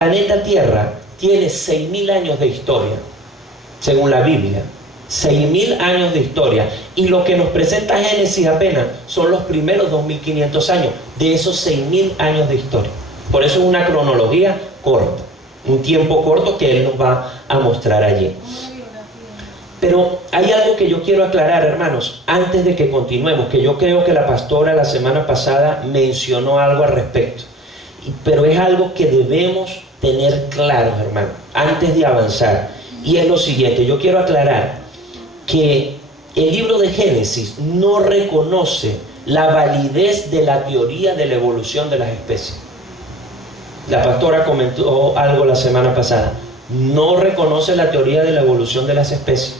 planeta Tierra tiene 6.000 años de historia, según la Biblia. 6.000 años de historia. Y lo que nos presenta Génesis apenas son los primeros 2.500 años de esos 6.000 años de historia. Por eso es una cronología corta, un tiempo corto que Él nos va a mostrar allí. Pero hay algo que yo quiero aclarar, hermanos, antes de que continuemos, que yo creo que la pastora la semana pasada mencionó algo al respecto. Pero es algo que debemos tener claro, hermanos, antes de avanzar. Y es lo siguiente, yo quiero aclarar que el libro de Génesis no reconoce la validez de la teoría de la evolución de las especies. La pastora comentó algo la semana pasada. No reconoce la teoría de la evolución de las especies.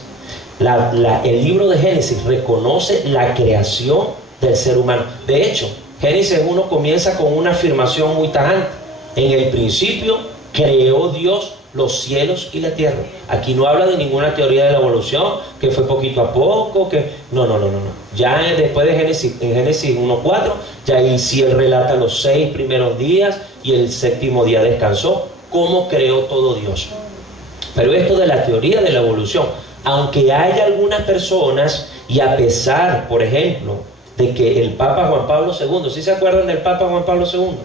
El libro de Génesis reconoce la creación del ser humano. De hecho, Génesis 1 comienza con una afirmación muy tajante. En el principio creó Dios los cielos y la tierra. Aquí no habla de ninguna teoría de la evolución, que fue poquito a poco, que... No. Ya después de Génesis, en Génesis 1:4, ya ahí sí Él relata los 6 primeros días y el 7º día descansó, cómo creó todo Dios. Pero esto de la teoría de la evolución, aunque hay algunas personas, y a pesar, por ejemplo, de que el Papa Juan Pablo II, ¿sí se acuerdan del Papa Juan Pablo II?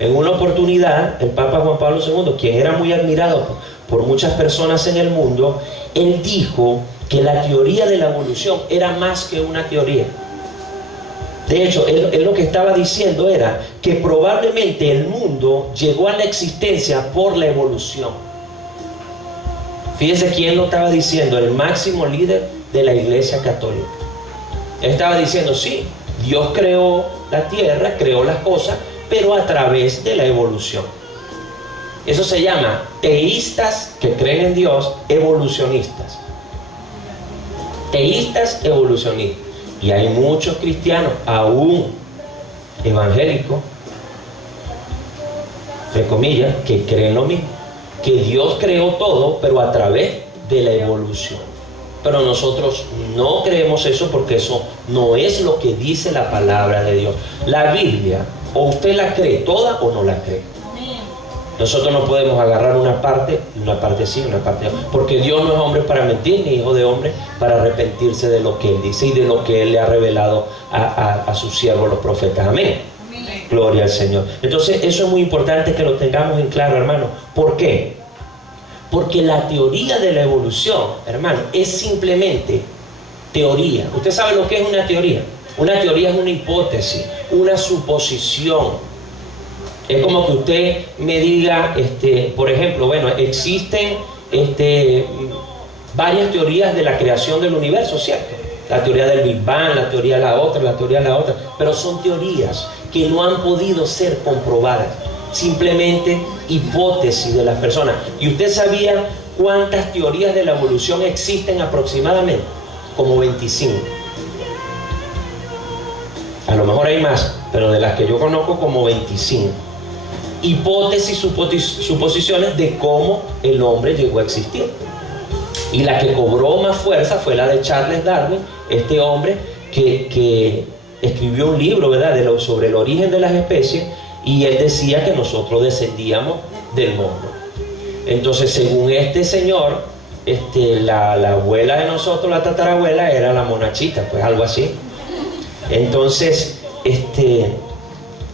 En una oportunidad, el Papa Juan Pablo II, quien era muy admirado por muchas personas en el mundo, él dijo que la teoría de la evolución era más que una teoría. De hecho, él lo que estaba diciendo era que probablemente el mundo llegó a la existencia por la evolución. Fíjense quién lo estaba diciendo, el máximo líder de la Iglesia Católica. Él estaba diciendo, sí, Dios creó la tierra, creó las cosas, pero a través de la evolución. Eso se llama teístas que creen en Dios, evolucionistas. Teístas evolucionistas. Y hay muchos cristianos, aún evangélicos, entre comillas, que creen lo mismo. Que Dios creó todo, pero a través de la evolución. Pero nosotros no creemos eso, porque eso no es lo que dice la palabra de Dios. La Biblia, o usted la cree toda o no la cree. Nosotros no podemos agarrar una parte sí, una parte no. Porque Dios no es hombre para mentir, ni hijo de hombre para arrepentirse de lo que Él dice y de lo que Él le ha revelado a sus siervos los profetas. Amén. Gloria al Señor. Entonces eso es muy importante que lo tengamos en claro, hermano. ¿Por qué? Porque la teoría de la evolución, hermano, es simplemente teoría. ¿Usted sabe lo que es una teoría? Una teoría es una hipótesis, una suposición. Es como que usted me diga, por ejemplo, bueno, existen varias teorías de la creación del universo, ¿cierto? La teoría del Big Bang, la teoría de la otra, pero son teorías que no han podido ser comprobadas, simplemente hipótesis de las personas. ¿Y usted sabía cuántas teorías de la evolución existen aproximadamente? Como 25. A lo mejor hay más, pero de las que yo conozco, como 25. Hipótesis, suposiciones de cómo el hombre llegó a existir. Y la que cobró más fuerza fue la de Charles Darwin, este hombre que escribió un libro, ¿verdad?, sobre el origen de las especies, y él decía que nosotros descendíamos del mono. Entonces, según este señor, la abuela de nosotros, la tatarabuela, era la monachita, pues algo así. Entonces,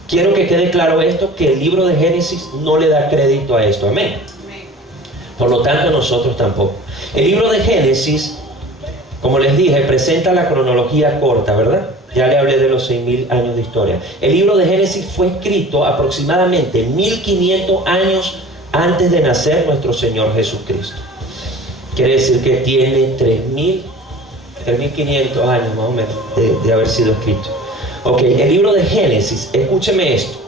quiero que quede claro esto, que el libro de Génesis no le da crédito a esto. Amén. Por lo tanto, nosotros tampoco. El libro de Génesis, como les dije, presenta la cronología corta, ¿verdad? Ya le hablé de los 6.000 años de historia. El libro de Génesis fue escrito aproximadamente 1.500 años antes de nacer nuestro Señor Jesucristo. Quiere decir que tiene 3.500 años más o menos de haber sido escrito. Ok, el libro de Génesis, escúcheme esto,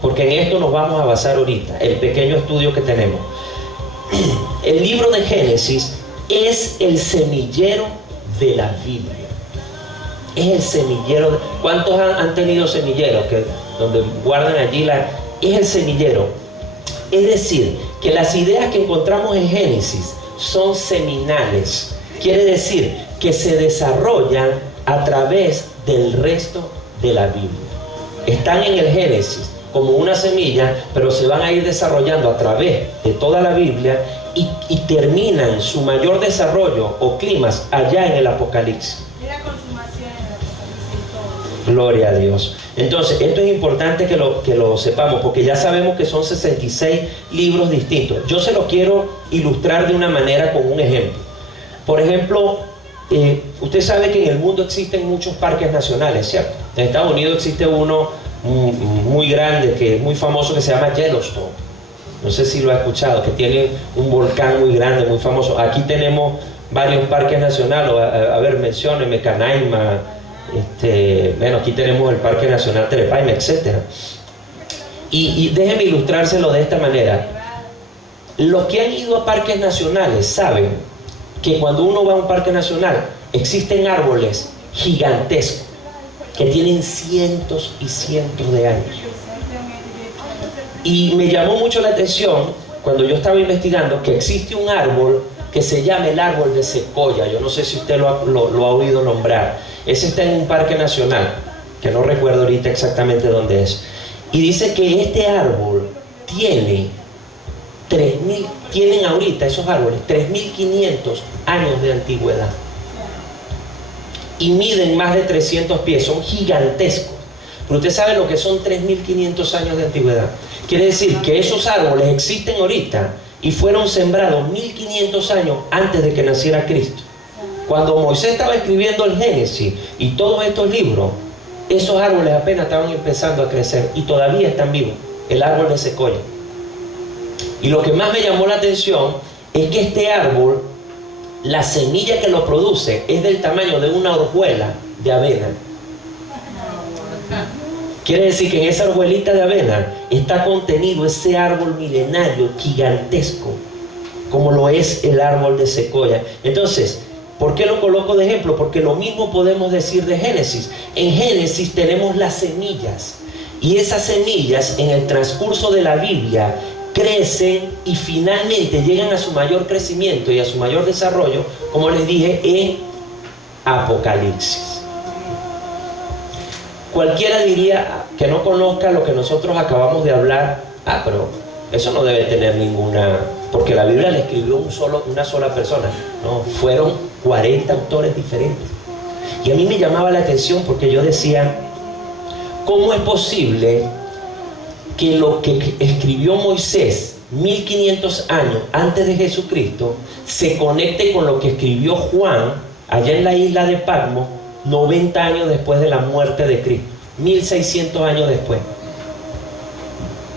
porque en esto nos vamos a basar ahorita, el pequeño estudio que tenemos. El libro de Génesis es el semillero de la Biblia. Es el semillero. ¿Cuántos han tenido semilleros donde guardan allí es el semillero? Es decir, que las ideas que encontramos en Génesis son seminales. Quiere decir que se desarrollan a través del resto de la Biblia. Están en el Génesis, como una semilla, pero se van a ir desarrollando a través de toda la Biblia y terminan su mayor desarrollo o climas allá en el Apocalipsis. Gloria a Dios. Entonces, esto es importante que lo sepamos, porque ya sabemos que son 66 libros distintos. Yo se lo quiero ilustrar de una manera con un ejemplo. Por ejemplo, usted sabe que en el mundo existen muchos parques nacionales, ¿cierto? En Estados Unidos existe uno muy grande, que es muy famoso, que se llama Yellowstone. No sé si lo ha escuchado, que tiene un volcán muy grande, muy famoso. Aquí tenemos varios parques nacionales. A ver, menciónenme, Canaima. Bueno, aquí tenemos el Parque Nacional Telepaine, etc. Y déjenme ilustrárselo de esta manera. Los que han ido a parques nacionales saben que cuando uno va a un parque nacional existen árboles gigantescos que tienen cientos y cientos de años. Y me llamó mucho la atención cuando yo estaba investigando que existe un árbol que se llama el árbol de secoya. Yo no sé si usted lo ha oído nombrar. Ese está en un parque nacional, que no recuerdo ahorita exactamente dónde es. Y dice que este árbol tienen ahorita esos árboles 3.500 años de antigüedad. Y miden más de 300 pies, son gigantescos. Pero usted sabe lo que son 3.500 años de antigüedad. Quiere decir que esos árboles existen ahorita y fueron sembrados 1.500 años antes de que naciera Cristo. Cuando Moisés estaba escribiendo el Génesis y todos estos libros, esos árboles apenas estaban empezando a crecer y todavía están vivos, el árbol de secoya. Y lo que más me llamó la atención es que este árbol, la semilla que lo produce es del tamaño de una hojuela de avena. Quiere decir que en esa hojuelita de avena está contenido ese árbol milenario gigantesco, como lo es el árbol de secoya. Entonces, ¿por qué lo coloco de ejemplo? Porque lo mismo podemos decir de Génesis. En Génesis tenemos las semillas, y esas semillas en el transcurso de la Biblia crecen y finalmente llegan a su mayor crecimiento y a su mayor desarrollo, como les dije, en Apocalipsis. Cualquiera diría que no conozca lo que nosotros acabamos de hablar. Pero eso no debe tener ninguna... Porque la Biblia la escribió una sola persona. No, fueron 40 autores diferentes. Y a mí me llamaba la atención porque yo decía, ¿cómo es posible que lo que escribió Moisés 1500 años antes de Jesucristo se conecte con lo que escribió Juan allá en la isla de Patmos 90 años después de la muerte de Cristo, 1600 años después?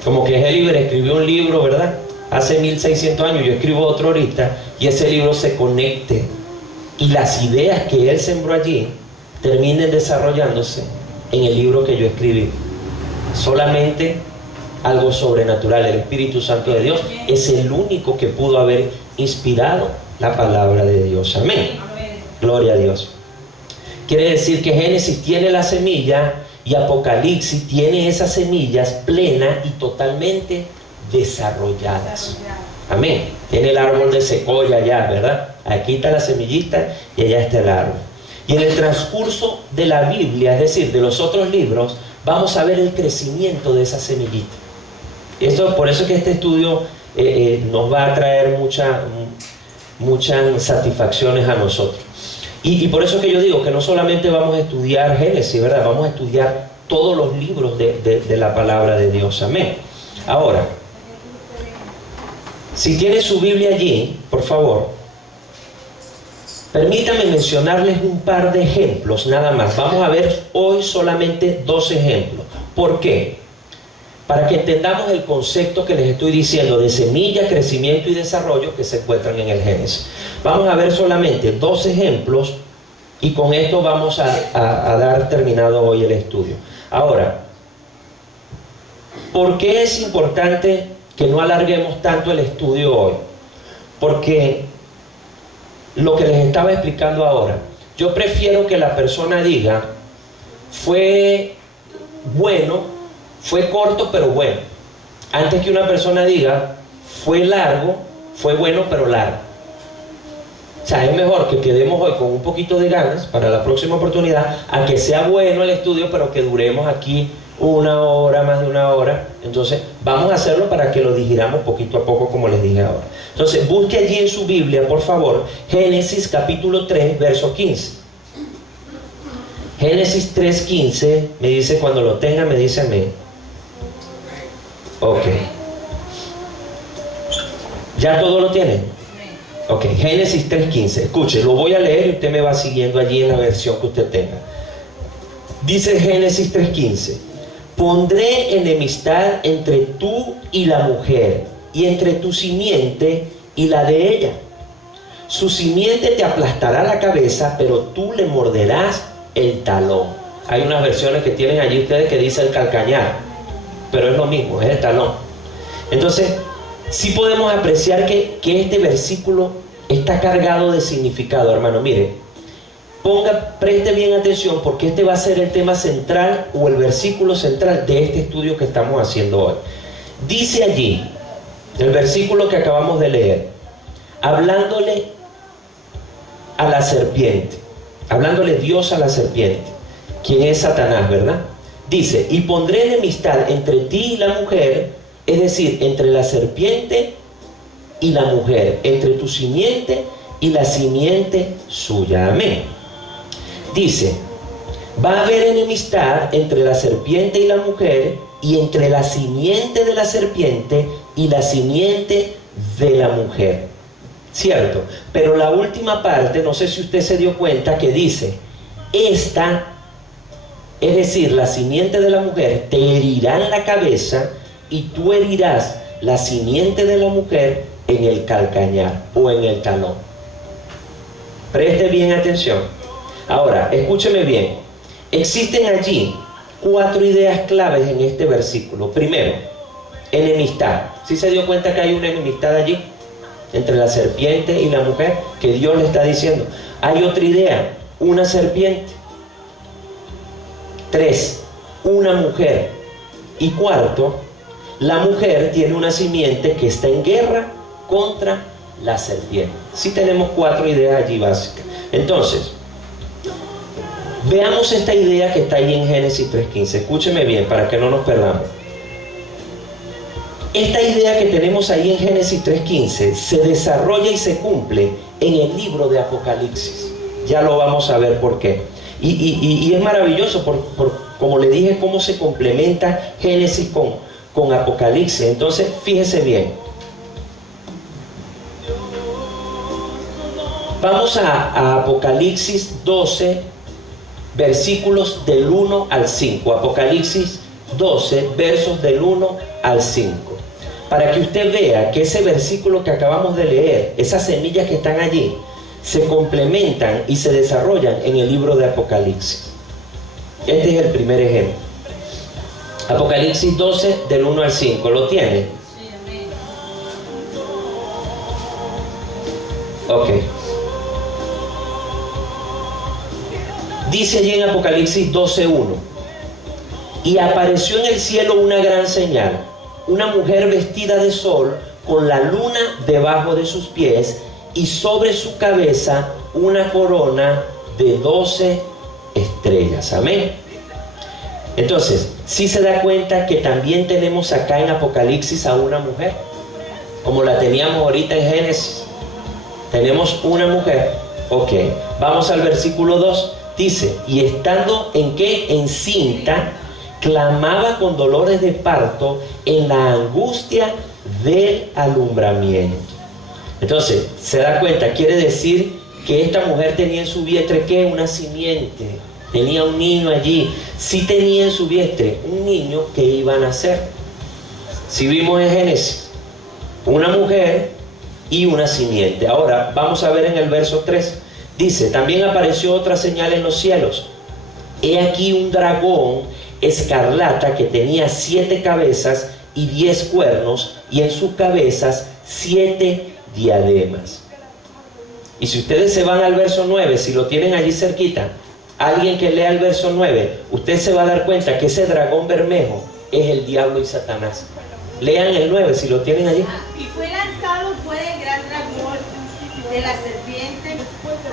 Como que Heliber escribió un libro, ¿verdad?, hace 1600 años, yo escribo otro ahorita, y ese libro se conecte y las ideas que él sembró allí terminen desarrollándose en el libro que yo escribí. Solamente algo sobrenatural. El Espíritu Santo de Dios es el único que pudo haber inspirado la palabra de Dios. Amén. Gloria a Dios. Quiere decir que Génesis tiene la semilla y Apocalipsis tiene esas semillas plenas y totalmente desarrolladas. Amén. Tiene el árbol de secoya allá, ¿verdad? Aquí está la semillita y allá está el árbol. Y en el transcurso de la Biblia, es decir, de los otros libros, vamos a ver el crecimiento de esa semillita. Por eso es que este estudio nos va a traer muchas satisfacciones a nosotros. Y por eso es que yo digo que no solamente vamos a estudiar Génesis, ¿verdad? Vamos a estudiar todos los libros de la palabra de Dios. Amén. Ahora, si tiene su Biblia allí, por favor, permítanme mencionarles un par de ejemplos nada más. Vamos a ver hoy solamente 2 ejemplos. ¿Por qué? Para que entendamos el concepto que les estoy diciendo de semilla, crecimiento y desarrollo que se encuentran en el Génesis. Vamos a ver solamente 2 ejemplos y con esto vamos a dar terminado hoy el estudio. Ahora, ¿por qué es importante que no alarguemos tanto el estudio hoy? Porque lo que les estaba explicando ahora, yo prefiero que la persona diga, fue bueno, fue corto pero bueno, antes que una persona diga, fue largo, fue bueno pero largo. O sea, es mejor que quedemos hoy con un poquito de ganas para la próxima oportunidad, a que sea bueno el estudio pero que duremos aquí una hora, más de una hora. Entonces vamos a hacerlo para que lo digiramos poquito a poco, como les dije ahora. Entonces busque allí en su Biblia, por favor, Génesis capítulo 3, verso 15. Génesis 3:15, me dice cuando lo tenga, me dice amén. Ok. ¿Ya todo lo tiene? Ok, Génesis 3:15. Escuche, lo voy a leer y usted me va siguiendo allí en la versión que usted tenga. Dice Génesis 3:15: pondré enemistad entre tú y la mujer, y entre tu simiente y la de ella. Su simiente te aplastará la cabeza, pero tú le morderás el talón. Hay unas versiones que tienen allí ustedes que dice el calcañar, pero es lo mismo, es el talón. Entonces, sí podemos apreciar que este versículo está cargado de significado, hermano. Mire, preste bien atención, porque este va a ser el tema central o el versículo central de este estudio que estamos haciendo hoy. Dice allí, el versículo que acabamos de leer, hablándole a la serpiente, hablándole Dios a la serpiente, quien es Satanás, ¿verdad? Dice: y pondré enemistad entre ti y la mujer, es decir, entre la serpiente y la mujer, entre tu simiente y la simiente suya. Amén. Dice: va a haber enemistad entre la serpiente y la mujer, y entre la simiente de la serpiente y la simiente de la mujer. ¿Cierto? Pero la última parte, no sé si usted se dio cuenta, que dice: esta, es decir, la simiente de la mujer, te herirá en la cabeza, y tú herirás la simiente de la mujer en el calcañar o en el talón. Preste bien atención. Ahora, escúcheme bien. Existen allí 4 ideas claves en este versículo. Primero, enemistad. ¿Sí se dio cuenta que hay una enemistad allí entre la serpiente y la mujer? Que Dios le está diciendo. Hay otra idea: una serpiente. 3, una mujer. Y cuarto, la mujer tiene una simiente que está en guerra contra la serpiente. Sí tenemos 4 ideas allí básicas. Entonces, veamos esta idea que está ahí en Génesis 3:15. Escúcheme bien para que no nos perdamos. Esta idea que tenemos ahí en Génesis 3:15 se desarrolla y se cumple en el libro de Apocalipsis. Ya lo vamos a ver por qué. Y es maravilloso, como le dije, cómo se complementa Génesis con Apocalipsis. Entonces, fíjese bien. Vamos a Apocalipsis 12, versículos del 1 al 5. Apocalipsis 12, versos del 1 al 5. Para que usted vea que ese versículo que acabamos de leer, esas semillas que están allí, se complementan y se desarrollan en el libro de Apocalipsis. Este es el primer ejemplo. Apocalipsis 12, del 1 al 5. ¿Lo tiene? Sí, amén. Ok. Dice allí en Apocalipsis 12:1: y apareció en el cielo una gran señal, una mujer vestida de sol, con la luna debajo de sus pies, y sobre su cabeza una corona de 12 estrellas. Amén. Entonces, ¿sí se da cuenta que también tenemos acá en Apocalipsis a una mujer? Como la teníamos ahorita en Génesis. Tenemos una mujer. Ok, vamos al versículo 2. Dice: y estando en qué, encinta, clamaba con dolores de parto en la angustia del alumbramiento. Entonces, se da cuenta, quiere decir que esta mujer tenía en su vientre, ¿qué? Una simiente. Tenía un niño allí. Sí tenía en su vientre un niño que iba a nacer. Si vimos en Génesis, una mujer y una simiente. Ahora, vamos a ver en el verso 3. Dice: también apareció otra señal en los cielos. He aquí un dragón escarlata que tenía 7 cabezas y 10 cuernos, y en sus cabezas 7 diademas. Y si ustedes se van al verso 9, si lo tienen allí cerquita, alguien que lea el verso 9, usted se va a dar cuenta que ese dragón bermejo es el diablo y Satanás. Lean el 9 si lo tienen allí. Y fue lanzado fuera el gran dragón de la serpiente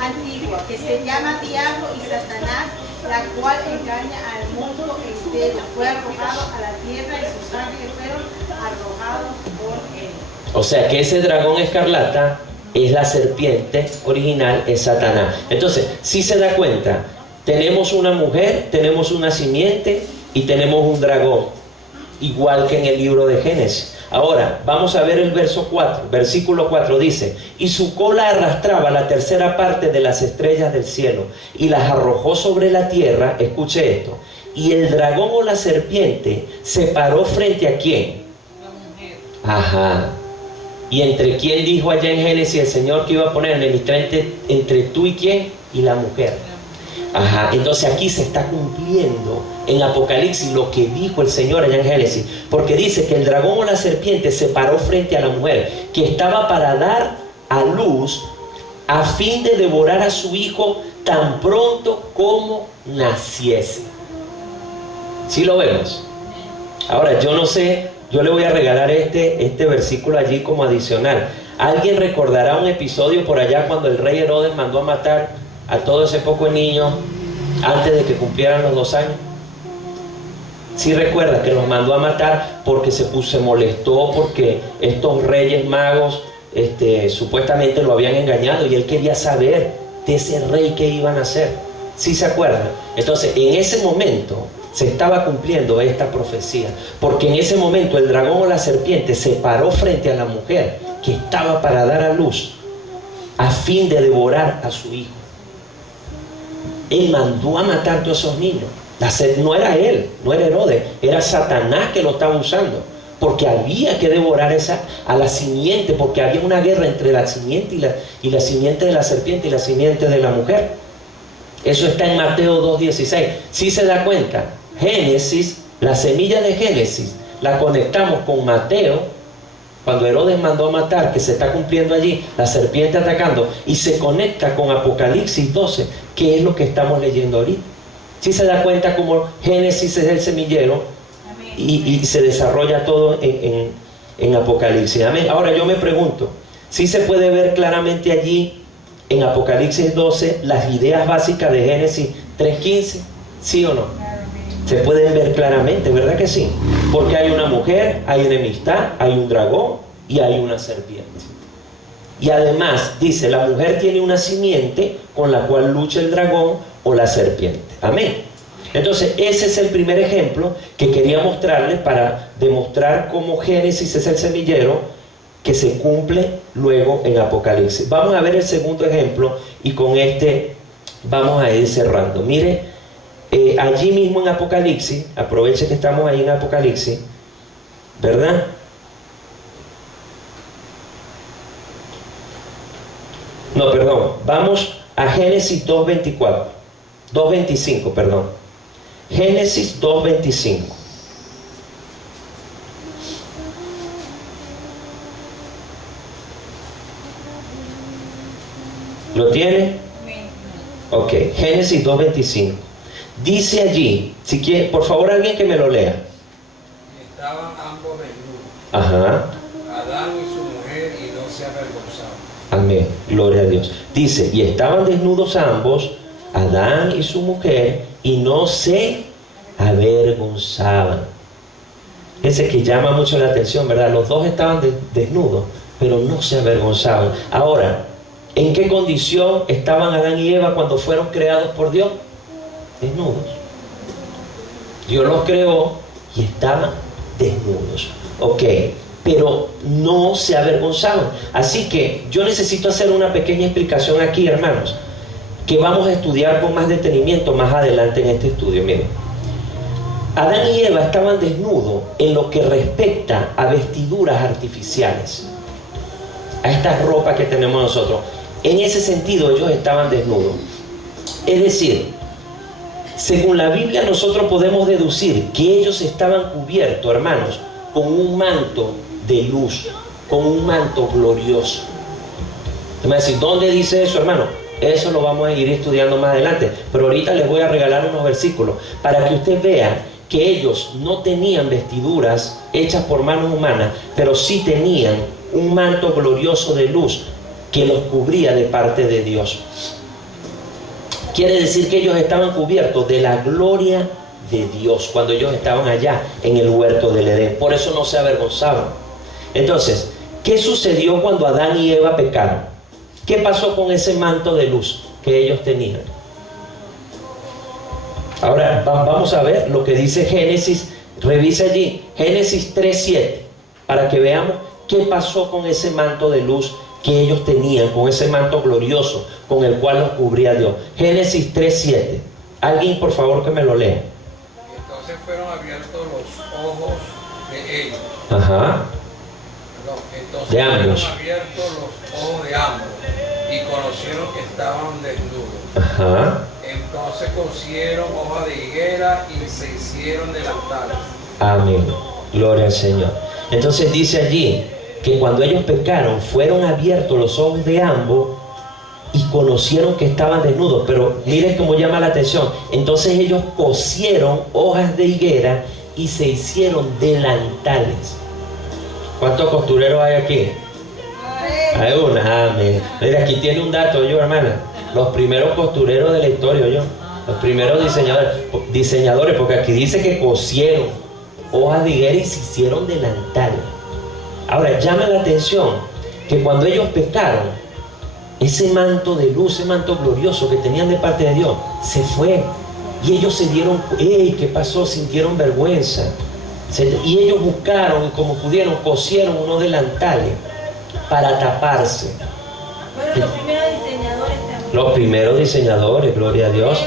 antigua, que se llama Diablo y Satanás, la cual engaña al mundo entero. Fue arrojado a la tierra y sus ángeles fueron arrojados por él. O sea que ese dragón escarlata es la serpiente original, es Satanás. Entonces, si se da cuenta, tenemos una mujer, tenemos una simiente y tenemos un dragón, igual que en el libro de Génesis. Ahora, vamos a ver el verso 4, versículo 4 dice: y su cola arrastraba la tercera parte de las estrellas del cielo y las arrojó sobre la tierra. Escuche esto: y el dragón o la serpiente se paró frente a ¿quién? La mujer. Ajá. ¿Y entre quién dijo allá en Génesis el Señor que iba a poner enemistad entre tú y quién? Y la mujer. Ajá. Entonces aquí se está cumpliendo en Apocalipsis lo que dijo el Señor allá en Génesis. Porque dice que el dragón o la serpiente se paró frente a la mujer, que estaba para dar a luz a fin de devorar a su hijo tan pronto como naciese. ¿Sí lo vemos? Ahora, yo no sé, yo le voy a regalar este versículo allí como adicional. ¿Alguien recordará un episodio por allá cuando el rey Herodes mandó a matar a todo ese poco niño antes de que cumplieran los 2 años? Sí recuerda que los mandó a matar porque se molestó porque estos reyes magos supuestamente lo habían engañado y él quería saber de ese rey qué iban a hacer. ¿Sí se acuerdan? Entonces, en ese momento se estaba cumpliendo esta profecía, porque en ese momento el dragón o la serpiente se paró frente a la mujer que estaba para dar a luz a fin de devorar a su hijo. Él mandó a matar a todos esos niños. No era él, no era Herodes, era Satanás que lo estaba usando, porque había que devorar a la simiente, porque había una guerra entre la simiente y la simiente de la serpiente y la simiente de la mujer. Eso está en Mateo 2:16. Si se da cuenta, Génesis, la semilla de Génesis la conectamos con Mateo, cuando Herodes mandó a matar, que se está cumpliendo allí, la serpiente atacando, y se conecta con Apocalipsis 12, que es lo que estamos leyendo ahorita. Si se da cuenta como Génesis es el semillero y se desarrolla todo en Apocalipsis. Amén. Ahora yo me pregunto, si se puede ver claramente allí en Apocalipsis 12 las ideas básicas de Génesis 3:15, ¿sí o no? Se pueden ver claramente, ¿verdad que sí? Porque hay una mujer, hay enemistad, hay un dragón y hay una serpiente. Y además dice, la mujer tiene una simiente con la cual lucha el dragón o la serpiente. Amén. Entonces ese es el primer ejemplo que quería mostrarles para demostrar cómo Génesis es el semillero que se cumple luego en Apocalipsis. Vamos a ver el segundo ejemplo y con este vamos a ir cerrando. Mire, allí mismo en Apocalipsis, aproveche que estamos ahí en Apocalipsis, ¿verdad? No, perdón, vamos a Génesis 2:25, perdón. Génesis 2:25. ¿Lo tiene? Ok, Génesis 2:25. Dice allí, si quiere, por favor alguien que me lo lea. Estaban ambos desnudos. Ajá. Adán y su mujer, y no se avergonzaban. Amén, gloria a Dios. Dice, y estaban desnudos ambos, Adán y su mujer, y no se avergonzaban. Ese que llama mucho la atención, ¿verdad? Los dos estaban desnudos, pero no se avergonzaban. Ahora, ¿en qué condición estaban Adán y Eva cuando fueron creados por Dios? Desnudos. Dios los creó y estaban desnudos. Ok, pero no se avergonzaban. Así que yo necesito hacer una pequeña explicación aquí, hermanos, que vamos a estudiar con más detenimiento más adelante en este estudio. Miren, Adán y Eva estaban desnudos en lo que respecta a vestiduras artificiales, a estas ropas que tenemos nosotros. En ese sentido ellos estaban desnudos. Es decir, según la Biblia nosotros podemos deducir que ellos estaban cubiertos, hermanos, con un manto de luz, con un manto glorioso. Te me va a decir, ¿dónde dice eso, hermano? Eso lo vamos a ir estudiando más adelante, pero ahorita les voy a regalar unos versículos para que usted vea que ellos no tenían vestiduras hechas por manos humanas, pero sí tenían un manto glorioso de luz que los cubría de parte de Dios. Quiere decir que ellos estaban cubiertos de la gloria de Dios cuando ellos estaban allá en el huerto del Edén. Por eso no se avergonzaban. Entonces, ¿qué sucedió cuando Adán y Eva pecaron? ¿Qué pasó con ese manto de luz que ellos tenían? Ahora vamos a ver lo que dice Génesis. Revisa allí, Génesis 3:7, para que veamos qué pasó con ese manto de luz que ellos tenían, con ese manto glorioso con el cual los cubría Dios. Génesis 3:7. Alguien, por favor, que me lo lea. Entonces fueron abiertos los ojos de ellos. Ajá. Entonces De ambos. fueron abiertos los ojos de ambos y conocieron que estaban desnudos. Ajá. Entonces cosieron hojas de higuera y se hicieron delantales. Amén. Gloria al Señor. Entonces dice allí que cuando ellos pecaron, fueron abiertos los ojos de ambos y conocieron que estaban desnudos. Pero miren cómo llama la atención. Entonces ellos cosieron hojas de higuera y se hicieron delantales. ¿Cuántos costureros hay aquí? Hay una. Amén. Mira, aquí tiene un dato yo, hermana. Los primeros costureros de la historia, yo. Los primeros diseñadores, porque aquí dice que cosieron hojas de higuera y se hicieron delantales. Ahora, llama la atención que cuando ellos pecaron, ese manto de luz, ese manto glorioso que tenían de parte de Dios, se fue. Y ellos se dieron, ¿qué pasó? Sintieron vergüenza. Y ellos buscaron y como pudieron, cosieron unos delantales para taparse. Fueron los primeros diseñadores también. Los primeros diseñadores, gloria a Dios.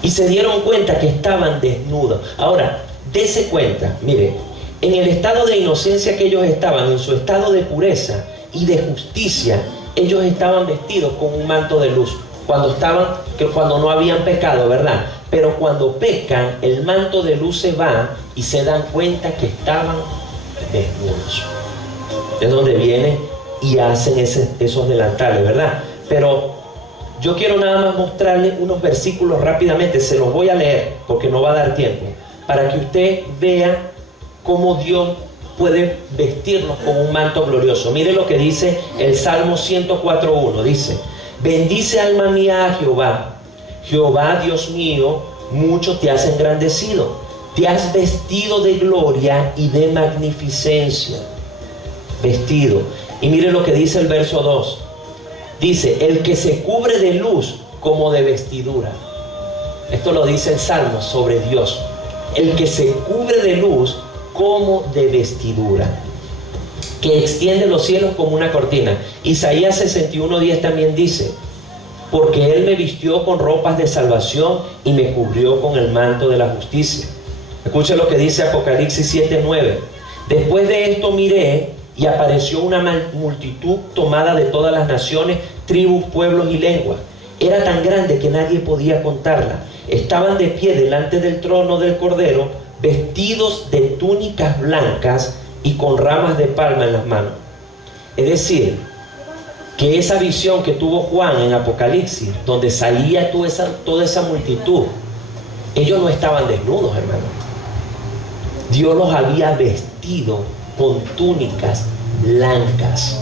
Y se dieron cuenta que estaban desnudos. Ahora, dése cuenta, mire, en el estado de inocencia que ellos estaban, en su estado de pureza y de justicia, ellos estaban vestidos con un manto de luz. Cuando no habían pecado, ¿verdad? Pero cuando pecan, el manto de luz se va y se dan cuenta que estaban desnudos. Es donde vienen y hacen esos delantales, ¿verdad? Pero yo quiero nada más mostrarles unos versículos rápidamente. Se los voy a leer porque no va a dar tiempo. Para que usted vea cómo Dios puede vestirnos con un manto glorioso. Mire lo que dice el Salmo 104:1. Dice: bendice alma mía a Jehová. Jehová, Dios mío, mucho te has engrandecido. Te has vestido de gloria y de magnificencia. Vestido. Y mire lo que dice el verso 2. Dice: el que se cubre de luz como de vestidura. Esto lo dice el Salmo sobre Dios. El que se cubre de luz como de vestidura, que extiende los cielos como una cortina. Isaías 61:10 también dice: porque Él me vistió con ropas de salvación y me cubrió con el manto de la justicia. Escuche lo que dice Apocalipsis 7:9. Después de esto miré y apareció una multitud tomada de todas las naciones, tribus, pueblos y lenguas. Era tan grande que nadie podía contarla. Estaban de pie delante del trono del Cordero, vestidos de túnicas blancas y con ramas de palma en las manos. Es decir, que esa visión que tuvo Juan en Apocalipsis, donde salía toda esa multitud, ellos no estaban desnudos, hermano. Dios los había vestido con túnicas blancas,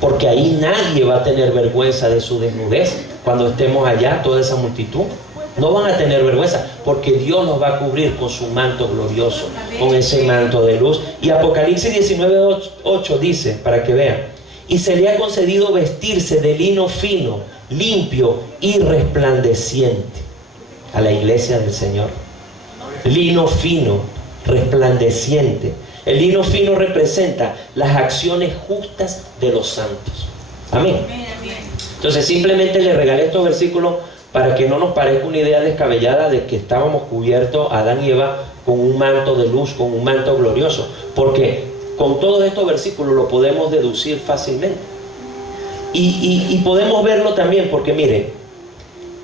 porque ahí nadie va a tener vergüenza de su desnudez. Cuando estemos allá, toda esa multitud no van a tener vergüenza, porque Dios los va a cubrir con su manto glorioso, con ese manto de luz. Y Apocalipsis 19:8 dice, para que vean: y se le ha concedido vestirse de lino fino, limpio y resplandeciente. A la iglesia del Señor, lino fino, resplandeciente. El lino fino representa las acciones justas de los santos. Amén. Entonces simplemente le regalé estos versículos para que no nos parezca una idea descabellada de que estábamos cubiertos, Adán y Eva, con un manto de luz, con un manto glorioso, porque con todos estos versículos lo podemos deducir fácilmente. Y podemos verlo también porque miren,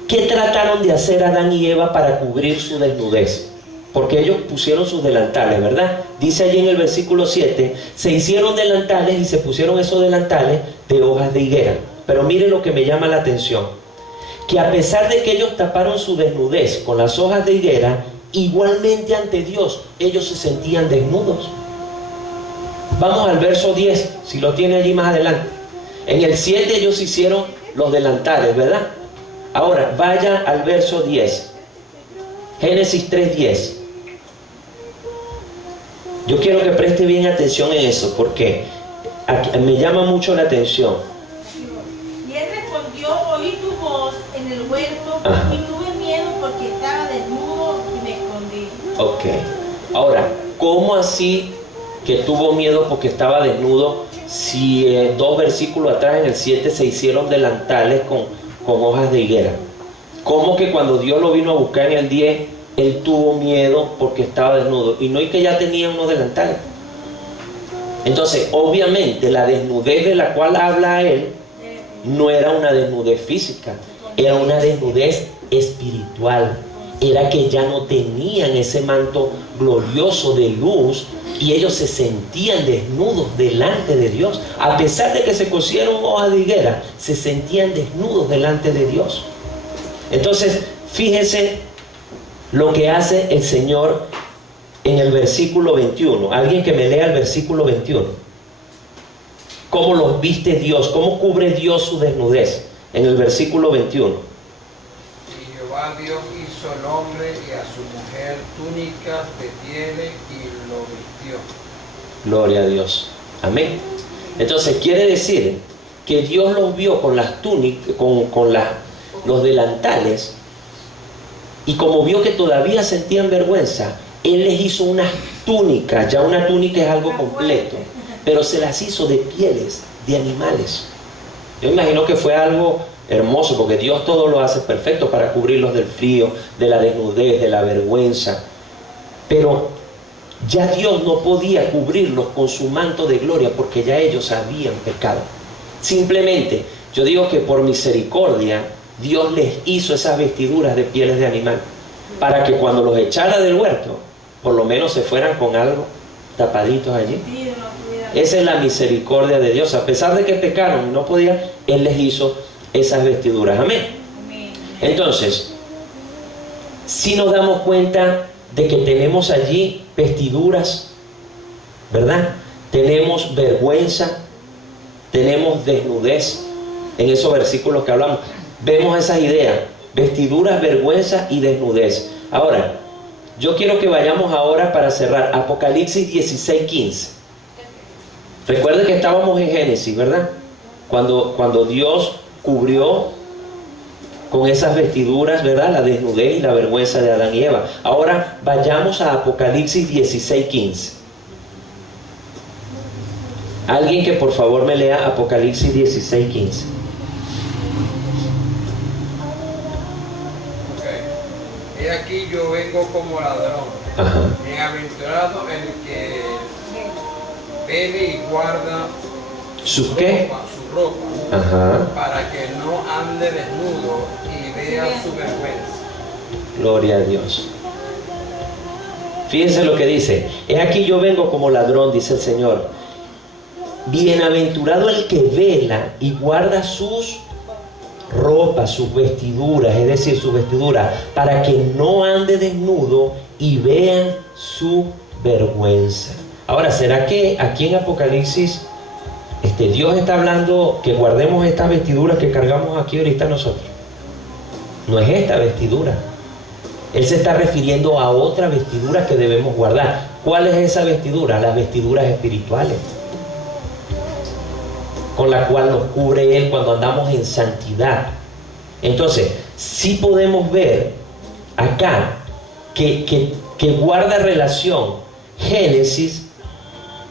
¿qué trataron de hacer Adán y Eva para cubrir su desnudez? Porque ellos pusieron sus delantales, ¿verdad? Dice allí en el versículo 7, se hicieron delantales y se pusieron esos delantales de hojas de higuera. Pero miren lo que me llama la atención, que a pesar de que ellos taparon su desnudez con las hojas de higuera, igualmente ante Dios ellos se sentían desnudos. Vamos al verso 10, si lo tiene allí más adelante. En el 7 ellos hicieron los delantales, ¿verdad? Ahora, vaya al verso 10. Génesis 3:10. Yo quiero que preste bien atención en eso, porque me llama mucho la atención. Y él respondió: oí tu voz en el huerto. Ajá. Y tuve miedo porque estaba desnudo y me escondí. Ok. Ahora, ¿cómo así que tuvo miedo porque estaba desnudo? Si 2 versículos atrás, en el 7, se hicieron delantales con hojas de higuera. ¿Cómo que cuando Dios lo vino a buscar en el 10, él tuvo miedo porque estaba desnudo? Y no es que ya tenía unos delantales. Entonces, obviamente, la desnudez de la cual habla él no era una desnudez física, era una desnudez espiritual. Era que ya no tenían ese manto glorioso de luz y ellos se sentían desnudos delante de Dios. A pesar de que se cosieron hojas de higuera, se sentían desnudos delante de Dios. Entonces, fíjense lo que hace el Señor en el versículo 21. Alguien que me lea el versículo 21. ¿Cómo los viste Dios? ¿Cómo cubre Dios su desnudez? En el versículo 21. Y Jehová Dios hizo al hombre y a su mujer túnicas de pieles y lo vistió. Gloria a Dios. Amén. Entonces quiere decir que Dios los vio con las túnicas, los delantales, y como vio que todavía sentían vergüenza, Él les hizo unas túnicas. Ya una túnica es algo completo, pero se las hizo de pieles de animales. Yo imagino que fue algo hermoso, porque Dios todo lo hace perfecto para cubrirlos del frío, de la desnudez, de la vergüenza. Pero ya Dios no podía cubrirlos con su manto de gloria, porque ya ellos habían pecado. Simplemente, yo digo que por misericordia, Dios les hizo esas vestiduras de pieles de animal, para que cuando los echara del huerto, por lo menos se fueran con algo tapaditos allí. Esa es la misericordia de Dios. A pesar de que pecaron y no podían, Él les hizo esas vestiduras. Amén. Entonces, si nos damos cuenta de que tenemos allí vestiduras, ¿verdad? Tenemos vergüenza, tenemos desnudez en esos versículos que hablamos. Vemos esas ideas: vestiduras, vergüenza y desnudez. Ahora, yo quiero que vayamos ahora, para cerrar, Apocalipsis 16:15. Recuerden que estábamos en Génesis, ¿verdad? Cuando Dios cubrió con esas vestiduras, ¿verdad?, la desnudez y la vergüenza de Adán y Eva. Ahora vayamos a Apocalipsis 16:15. Alguien que por favor me lea Apocalipsis 16:15. He aquí yo vengo como ladrón. Ajá. Bienaventurado el que vele y guarda ¿Su qué? su ropa, Ajá. para que no ande desnudo y vea su vergüenza. Gloria a Dios. Fíjense lo que dice: he aquí yo vengo como ladrón, dice el Señor. Bienaventurado el que vela y guarda sus ropas, sus vestiduras, es decir, su vestidura, para que no ande desnudo y vean su vergüenza. Ahora, ¿será que aquí en Apocalipsis Dios está hablando que guardemos estas vestiduras que cargamos aquí ahorita nosotros? No es esta vestidura. Él se está refiriendo a otra vestidura que debemos guardar. ¿Cuál es esa vestidura? Las vestiduras espirituales, con la cual nos cubre Él cuando andamos en santidad. Entonces, sí podemos ver acá que guarda relación Génesis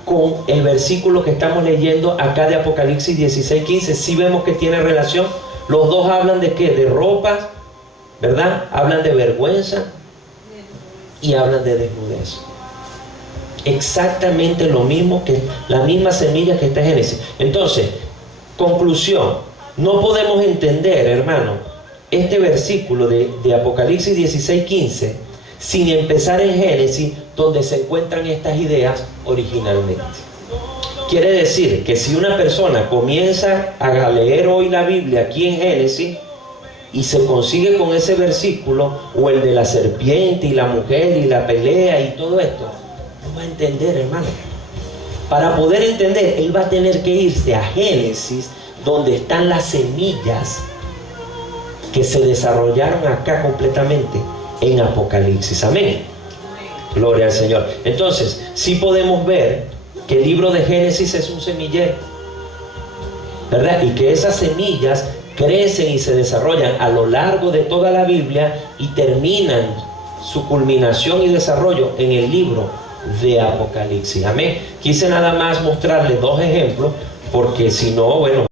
con el versículo que estamos leyendo acá de Apocalipsis 16:15. Sí vemos que tiene relación. Los dos hablan de ¿qué? De ropas, ¿verdad? Hablan de vergüenza y hablan de desnudez. Exactamente lo mismo, que la misma semilla que está en Génesis. Entonces, conclusión: no podemos entender, hermano, este versículo de Apocalipsis 16:15 sin empezar en Génesis, donde se encuentran estas ideas originalmente. Quiere decir que si una persona comienza a leer hoy la Biblia aquí en Génesis y se consigue con ese versículo, o el de la serpiente y la mujer y la pelea y todo esto, no va a entender, hermano. Para poder entender, él va a tener que irse a Génesis, donde están las semillas que se desarrollaron acá completamente en Apocalipsis. Amén. Gloria al Señor. Entonces, sí podemos ver que el libro de Génesis es un semillero, ¿verdad? Y que esas semillas crecen y se desarrollan a lo largo de toda la Biblia y terminan su culminación y desarrollo en el libro de Apocalipsis. Amén. Quise nada más mostrarles dos ejemplos, porque si no, bueno,